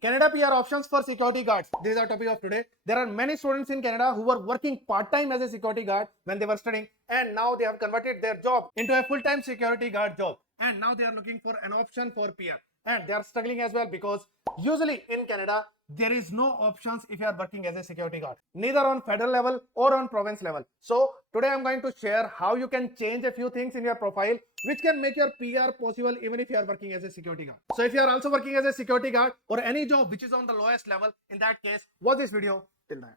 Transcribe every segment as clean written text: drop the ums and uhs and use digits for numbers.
Canada PR options for security guards. This is our topic of today. There are many students in Canada who were working part-time as a security guard when they were studying, and now they have converted their job into a full-time security guard job. And now they are looking for an option for PR. And they are struggling as well because usually in Canada, there is no options if you are working as a security guard, neither on federal level or on province level. So today I'm going to share how you can change a few things in your profile which can make your PR possible even if you are working as a security guard. So if you are also working as a security guard or any job which is on the lowest level, in that case, watch this video till the end.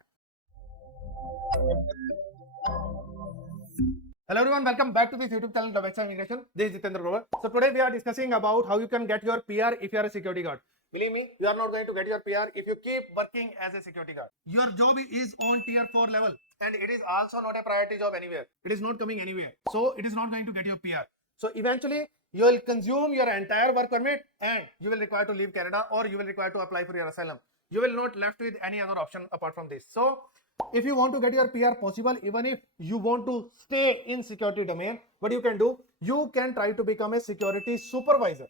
Hello everyone, welcome back to this YouTube channel Globexa Immigration. This is Jitendra Grover. So today we are discussing about how you can get your PR if you are a security guard. Believe me, you are not going to get your PR if you keep working as a security guard. Your job is on tier 4 level and it is also not a priority job anywhere. It is not coming anywhere. So it is not going to get your PR. So eventually you will consume your entire work permit and you will require to leave Canada or you will require to apply for your asylum. You will not left with any other option apart from this. So if you want to get your PR possible, even if you want to stay in security domain, what you can do, you can try to become a security supervisor.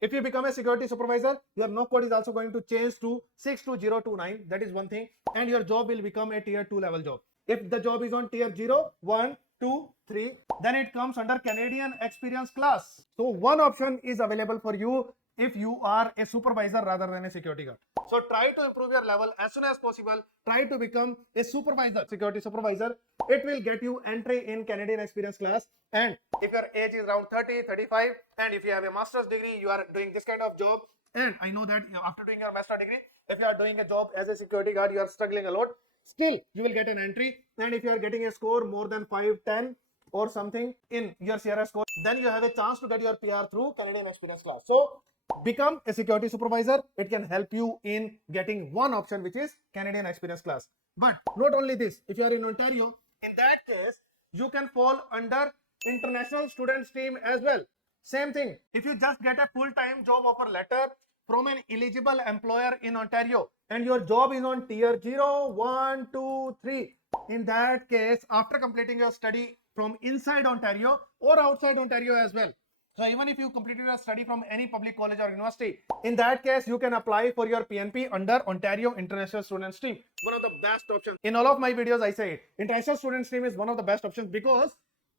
If you become a security supervisor, your no code is also going to change to 62029. That is one thing. And your job will become a tier 2 level job. If the job is on tier 0, 1, 2, 3, then it comes under Canadian experience class. So one option is available for you if you are a supervisor rather than a security guard. So try to improve your level as soon as possible. Try to become a supervisor, security supervisor. It will get you entry in Canadian experience class. And if your age is around 30, 35, and if you have a master's degree, you are doing this kind of job. And I know that after doing your master's degree, if you are doing a job as a security guard, you are struggling a lot. Still, you will get an entry. And if you are getting a score more than 5, 10 or something in your CRS score, then you have a chance to get your PR through Canadian experience class. So become a security supervisor. It can help you in getting one option, which is Canadian experience class. But not only this, if you are in Ontario, in that case, you can fall under international student stream as well. Same thing. If you just get a full-time job offer letter from an eligible employer in Ontario and your job is on tier 0, 1, 2, 3, in that case, after completing your study from inside Ontario or outside Ontario as well. So even if you completed your study from any public college or university, in that case, you can apply for your PNP under Ontario International Student Stream. One of the best options. In all of my videos, I say International Student Stream is one of the best options because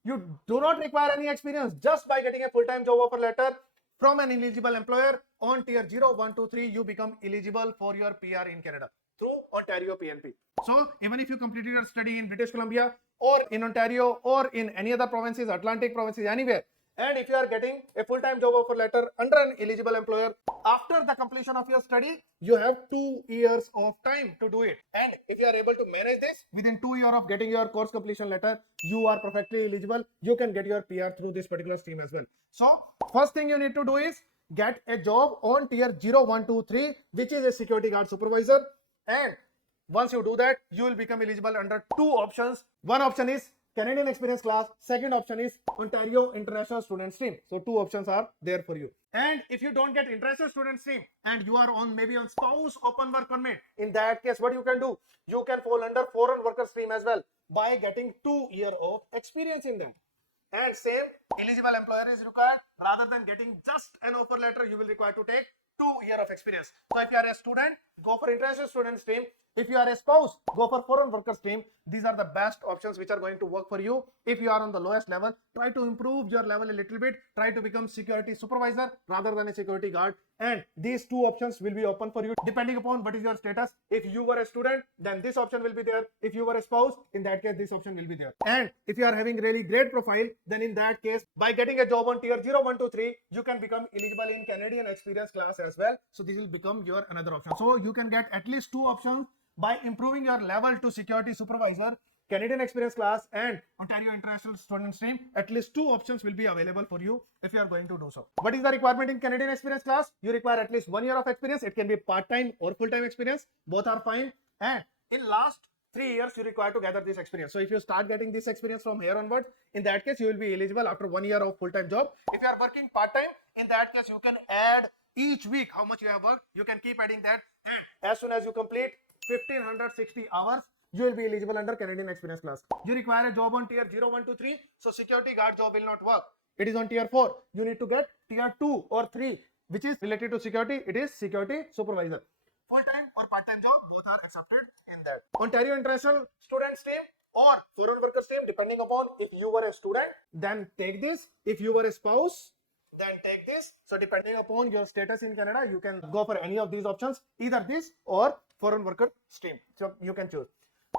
you do not require any experience. Just by getting a full-time job offer letter from an eligible employer on tier 0, 1, 2, 3, you become eligible for your PR in Canada through Ontario PNP. So even if you completed your study in British Columbia or in Ontario or in any other provinces, Atlantic provinces, anywhere, and if you are getting a full-time job offer letter under an eligible employer, after the completion of your study, you have 2 years of time to do it. And if you are able to manage this within 2 years of getting your course completion letter, you are perfectly eligible. You can get your PR through this particular stream as well. So first thing you need to do is get a job on tier 0, 1, 2, 3, which is a security guard supervisor. And once you do that, you will become eligible under 2 options. One option is Canadian experience class. Second option is Ontario International Student Stream. So 2 options are there for you. And if you don't get International Student Stream and you are on maybe on spouse open work permit, in that case, what you can do? You can fall under foreign worker stream as well by getting 2 years of experience in that. And same eligible employer is required. Rather than getting just an offer letter, you will require to take 2 years of experience. So if you are a student, go for international student stream. If you are a spouse, go for foreign worker stream. These are the best options which are going to work for you. If you are on the lowest level, try to improve your level a little bit. Try to become security supervisor rather than a security guard. And these 2 options will be open for you depending upon what is your status. If you were a student, then this option will be there. If you were a spouse, in that case, this option will be there. And if you are having really great profile, then in that case, by getting a job on tier 0, 1, 2, 3, you can become eligible in Canadian experience class as well. So this will become your another option. So you can get at least 2 options by improving your level to security supervisor, Canadian experience class and Ontario International Student Stream. At least 2 options will be available for you if you are going to do so. What is the requirement in Canadian experience class? You require at least 1 year of experience. It can be part-time or full-time experience. Both are fine. And in last 3 years, you require to gather this experience. So if you start getting this experience from here onwards, in that case, you will be eligible after 1 year of full-time job. If you are working part-time, in that case, you can add each week how much you have worked. You can keep adding that. And as soon as you complete 1560 hours, you will be eligible under Canadian experience class. You require a job on tier 0, 1, 2, 3. So security guard job will not work. It is on tier 4. You need to get tier 2 or 3, which is related to security. It is security supervisor. full-time or part-time job, both are accepted in that. Ontario International Student Stream or Foreign Worker Stream, depending upon if you were a student, then take this. If you were a spouse, then take this. So depending upon your status in Canada, you can go for any of these options, either this or Foreign Worker Stream. So you can choose.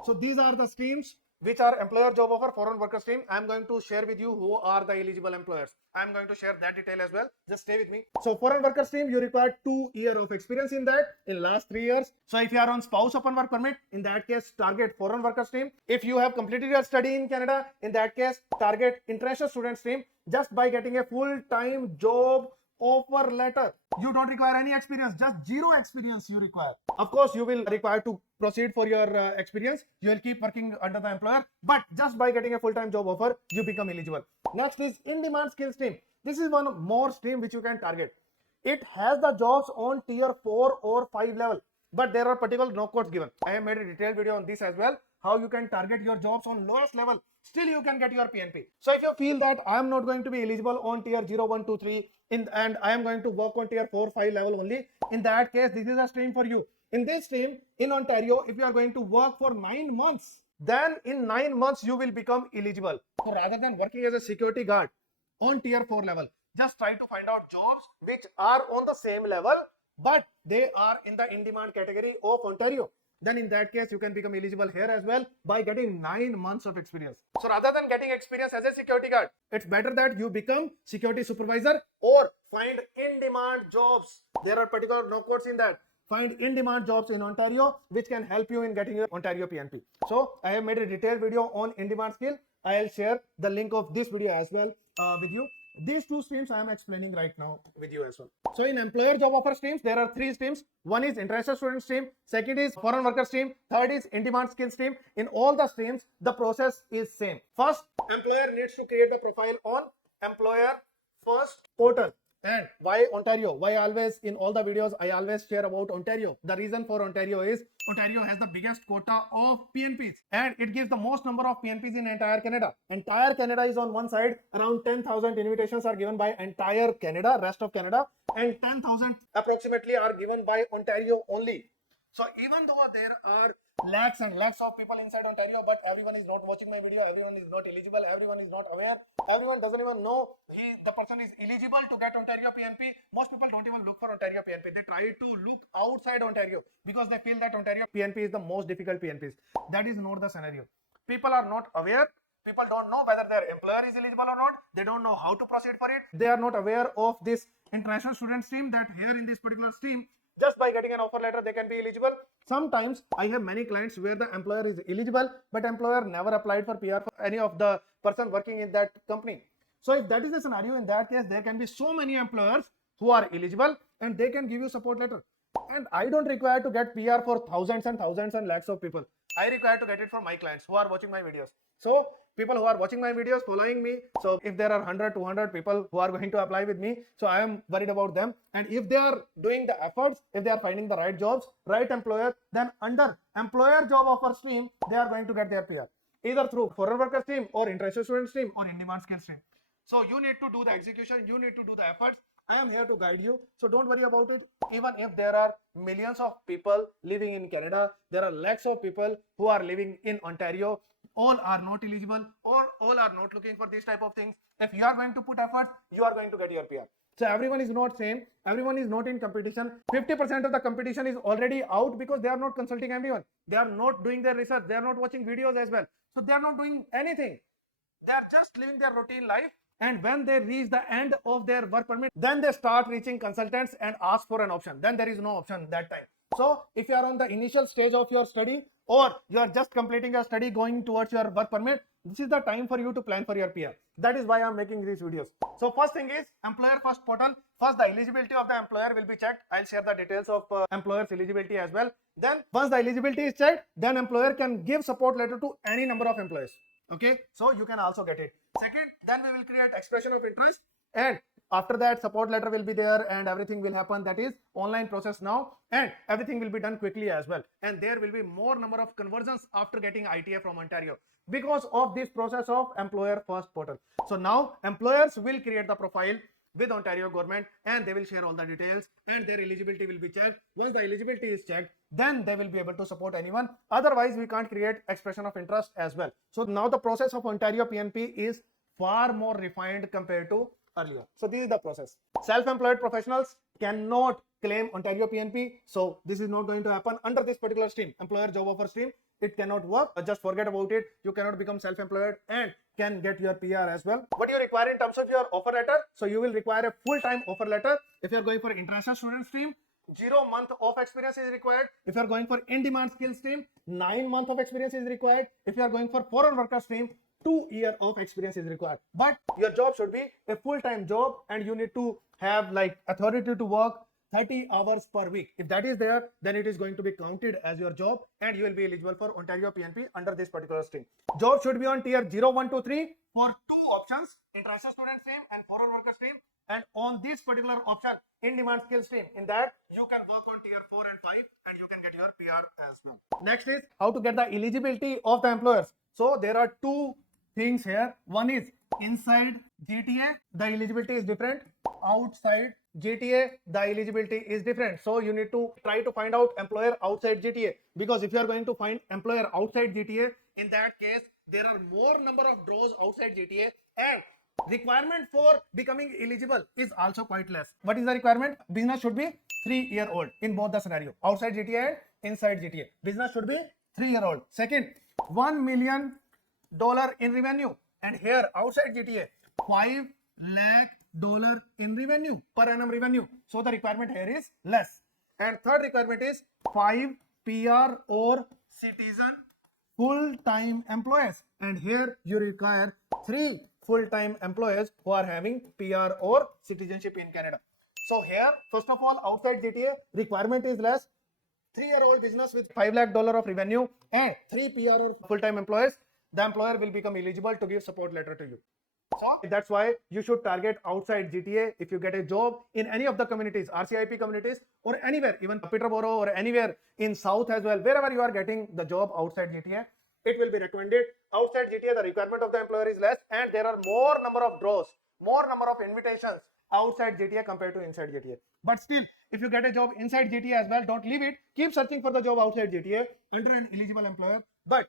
So these are the streams which are employer job offer, foreign worker stream. I am going to share with you who are the eligible employers. I am going to share that detail as well. Just stay with me. So foreign worker stream, you require 2 years of experience in that in last 3 years. So if you are on spouse open work permit, in that case, target foreign worker stream. If you have completed your study in Canada, in that case, target international student stream just by getting a full-time job offer letter. You don't require any experience, just 0 experience you require. Of course, you will require to proceed for your experience. You will keep working under the employer, but just by getting a full-time job offer, you become eligible. Next is in-demand skill stream. This is one more stream which you can target. It has the jobs on tier 4 or 5 level, but there are particular no codes given. I have made a detailed video on this as well, how you can target your jobs on lowest level. Still you can get your PNP. So if you feel that I am not going to be eligible on tier 0, 1, 2, 3 and I am going to work on tier 4, 5 level only, in that case, this is a stream for you. In this stream, in Ontario, if you are going to work for 9 months, then in 9 months, you will become eligible. So rather than working as a security guard on tier 4 level, just try to find out jobs which are on the same level, but they are in the in-demand category of Ontario. Then in that case, you can become eligible here as well by getting 9 months of experience. So rather than getting experience as a security guard, it's better that you become security supervisor or find in-demand jobs. There are particular no codes in that. Find in-demand jobs in Ontario which can help you in getting your Ontario PNP. So I have made a detailed video on in-demand skill. I'll share the link of this video as well with you. These 2 streams I am explaining right now with you as well. So in employer job offer streams, there are 3 streams. One is international student stream, second is foreign worker stream, third is in-demand skill stream. In all the streams, the process is same. First, employer needs to create the profile on employer first portal. And why Ontario? Why always in all the videos I always share about Ontario? The reason for Ontario is Ontario has the biggest quota of PNPs and it gives the most number of PNPs in entire Canada. Entire Canada is on one side, around 10,000 invitations are given by entire Canada, rest of Canada, and 10,000 approximately are given by Ontario only. So even though there are lakhs and lakhs of people inside Ontario, but everyone is not watching my video, everyone is not eligible, everyone is not aware, everyone doesn't even know the person is eligible to get Ontario PNP. Most people don't even look for Ontario PNP. They try to look outside Ontario because they feel that Ontario PNP is the most difficult PNPs. That is not the scenario. People are not aware. People don't know whether their employer is eligible or not. They don't know how to proceed for it. They are not aware of this international student stream, that here in this particular stream, just by getting an offer letter, they can be eligible. Sometimes I have many clients where the employer is eligible, but employer never applied for PR for any of the person working in that company. So if that is the scenario, in that case, there can be so many employers who are eligible and they can give you support letter. And I don't require to get PR for thousands and thousands and lakhs of people. I require to get it for my clients who are watching my videos. So people who are watching my videos, following me, so if there are 100, 200 people who are going to apply with me, so I am worried about them. And if they are doing the efforts, if they are finding the right jobs, right employer, then under employer job offer stream, they are going to get their PR. Either through foreign worker stream or international student stream or in-demand skill stream. So you need to do the execution, you need to do the efforts. I am here to guide you. So don't worry about it. Even if there are millions of people living in Canada, there are lakhs of people who are living in Ontario. All are not eligible or all are not looking for these type of things. If you are going to put efforts, you are going to get your PR. So everyone is not same. Everyone is not in competition. 50% of the competition is already out because they are not consulting everyone. They are not doing their research. They are not watching videos as well. So they are not doing anything. They are just living their routine life. And when they reach the end of their work permit, then they start reaching consultants and ask for an option. Then there is no option that time. So if you are on the initial stage of your study or you are just completing your study going towards your work permit, this is the time for you to plan for your PR. That is why I am making these videos. So first thing is employer first portal. First, the eligibility of the employer will be checked. I'll share the details of employer's eligibility as well. Then once the eligibility is checked, then employer can give support letter to any number of employees. Okay, so you can also get it. Second, then we will create expression of interest, and after that support letter will be there and everything will happen. That is online process now, and everything will be done quickly as well. And there will be more number of conversions after getting ITA from Ontario because of this process of employer first portal. So now employers will create the profile with Ontario government, and they will share all the details, and their eligibility will be checked. Once the eligibility is checked, then they will be able to support anyone. Otherwise, we can't create expression of interest as well. So now the process of Ontario PNP is far more refined compared to earlier. So this is the process. Self-employed professionals cannot claim Ontario PNP. So this is not going to happen under this particular stream, employer job offer stream. It cannot work. Just forget about it. You cannot become self-employed and can get your PR as well. What you require in terms of your offer letter? So you will require a full-time offer letter. If you are going for international student stream, 0 month of experience is required. If you are going for in-demand skill stream, 9 months of experience is required. If you are going for foreign worker stream, 2 years of experience is required. But your job should be a full-time job, and you need to have like authority to work 30 hours per week. If that is there, then it is going to be counted as your job, and you will be eligible for Ontario PNP under this particular stream. Job should be on tier 0, 1, 2, 3 for 2 options, international student stream and foreign worker stream. And on this particular option, in-demand skill stream, in that you can work on tier 4 and 5, and you can get your PR as well. Next is how to get the eligibility of the employers. So there are 2 things here. One is inside GTA, the eligibility is different. Outside GTA, the eligibility is different. So you need to try to find out employer outside GTA, because if you are going to find employer outside GTA, in that case there are more number of draws outside GTA, and requirement for becoming eligible is also quite less. What is the requirement? Business should be 3-year-old in both the scenario, outside GTA and inside GTA. Business should be 3-year-old. Second, $1 million in revenue, and here outside GTA, $5 lakh in revenue, per annum revenue. So the requirement here is less. And third requirement is 5 PR or citizen full-time employees, and here you require 3 full-time employees who are having PR or citizenship in Canada. So here, first of all, outside GTA, requirement is less. 3-year-old business with $5 lakh of revenue and 3 PR or full-time employees, the employer will become eligible to give support letter to you. So that's why you should target outside GTA. If you get a job in any of the communities, RCIP communities, or anywhere, even Peterborough or anywhere in South as well, wherever you are getting the job outside GTA, it will be recommended. Outside GTA, the requirement of the employer is less, and there are more number of draws, more number of invitations outside GTA compared to inside GTA. But still, if you get a job inside GTA as well, don't leave it. Keep searching for the job outside GTA under an eligible employer. But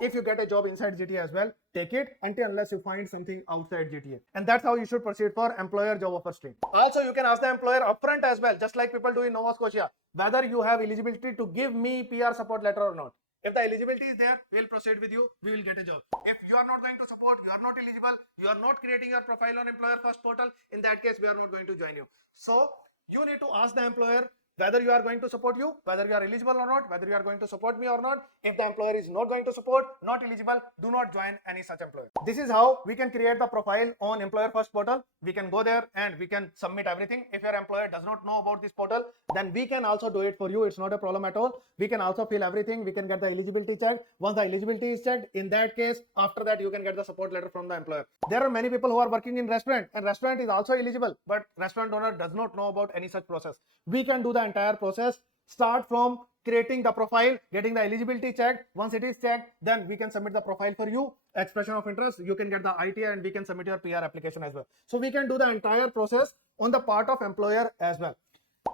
if you get a job inside GTA as well, take it unless you find something outside GTA. And that's how you should proceed for employer job offer stream. Also, you can ask the employer upfront as well, just like people do in Nova Scotia, whether you have eligibility to give me PR support letter or not. If the eligibility is there, we will proceed with you, we will get a job. If you are not going to support, you are not eligible, you are not creating your profile on Employer First portal, in that case, we are not going to join you. So, you need to ask the employer whether you are going to support you, whether you are eligible or not, whether you are going to support me or not. If the employer is not going to support, not eligible, do not join any such employer. This is how we can create the profile on Employer First portal. We can go there and we can submit everything. If your employer does not know about this portal, then we can also do it for you. It's not a problem at all. We can also fill everything. We can get the eligibility checked. Once the eligibility is checked, in that case, after that, you can get the support letter from the employer. There are many people who are working in restaurant, and restaurant is also eligible, but restaurant owner does not know about any such process. We can do the entire process. Start from creating the profile, getting the eligibility checked. Once it is checked, then we can submit the profile for you. Expression of interest, you can get the ITA, and we can submit your PR application as well. So we can do the entire process on the part of employer as well.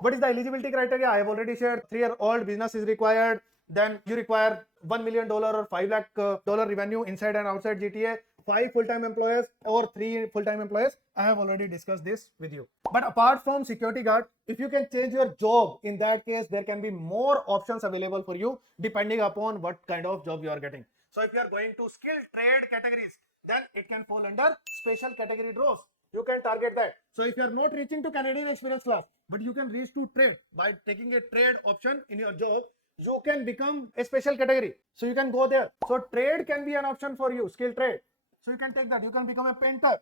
What is the eligibility criteria? I have already shared. 3-year-old business is required. Then you require $1 million or $5 lakh revenue inside and outside GTA. 5 full-time employees or 3 full-time employees. I have already discussed this with you. But apart from security guard, if you can change your job, in that case, there can be more options available for you depending upon what kind of job you are getting. So if you are going to skilled trade categories, then it can fall under special category draws. You can target that. So if you are not reaching to Canadian experience class, but you can reach to trade by taking a trade option in your job, you can become a special category. So you can go there. So trade can be an option for you, skill trade. So you can take that. You can become a painter,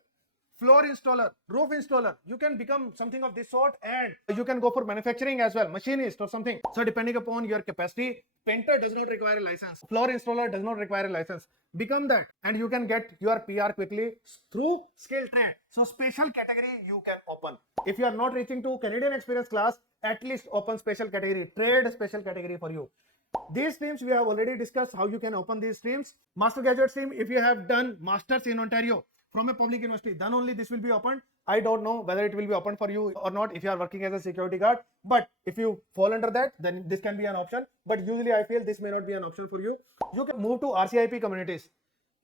floor installer, roof installer. You can become something of this sort, and you can go for manufacturing as well, machinist or something. So depending upon your capacity, painter does not require a license. Floor installer does not require a license. Become that, and you can get your PR quickly through skill trade. So special category you can open. If you are not reaching to Canadian experience class, at least open special category, trade special category for you. These streams we have already discussed how you can open these streams. Master graduate stream, if you have done masters in Ontario, from a public university, then only this will be opened. I don't know whether it will be open for you or not if you are working as a security guard, but if you fall under that, then this can be an option. But usually I feel this may not be an option for you. You can move to RCIP communities.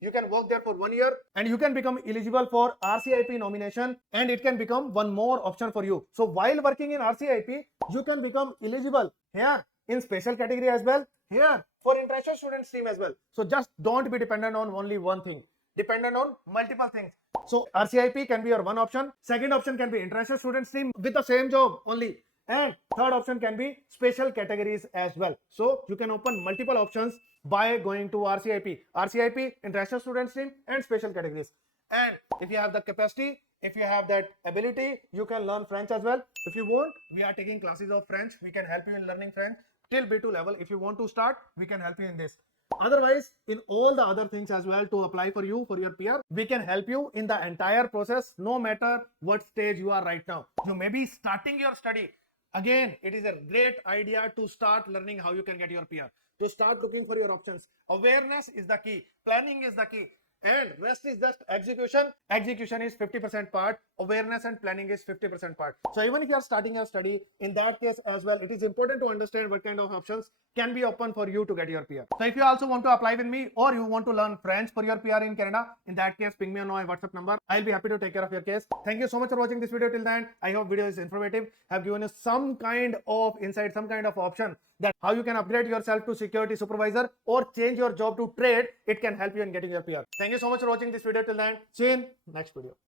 You can work there for 1 year and you can become eligible for RCIP nomination, and it can become one more option for you. So while working in RCIP, you can become eligible here in special category as well, here for international student stream as well. So just don't be dependent on only one thing, dependent on multiple things. So RCIP can be your one option. Second option can be international student stream with the same job only. And third option can be special categories as well. So you can open multiple options by going to RCIP, international student stream and special categories. And if you have the capacity, if you have that ability, you can learn French as well. If you want, we are taking classes of French. We can help you in learning French till B2 level. If you want to start, we can help you in this. Otherwise, in all the other things as well to apply for you for your PR, we can help you in the entire process, no matter what stage you are right now. You may be starting your study. Again, it is a great idea to start learning how you can get your PR, to start looking for your options. Awareness is the key, planning is the key, and rest is just execution. Execution is 50% part, awareness and planning is 50% part. So even if you are starting your study, in that case as well, it is important to understand what kind of options can be open for you to get your PR. So if you also want to apply with me or you want to learn French for your PR in Canada, in that case, ping me on my WhatsApp number. I'll be happy to take care of your case. Thank you so much for watching this video till the end. I hope video is informative, have given you some kind of insight, some kind of option that how you can upgrade yourself to security supervisor or change your job to trade. It can help you in getting your PR. Thank you so much for watching this video till the end. See you in next video.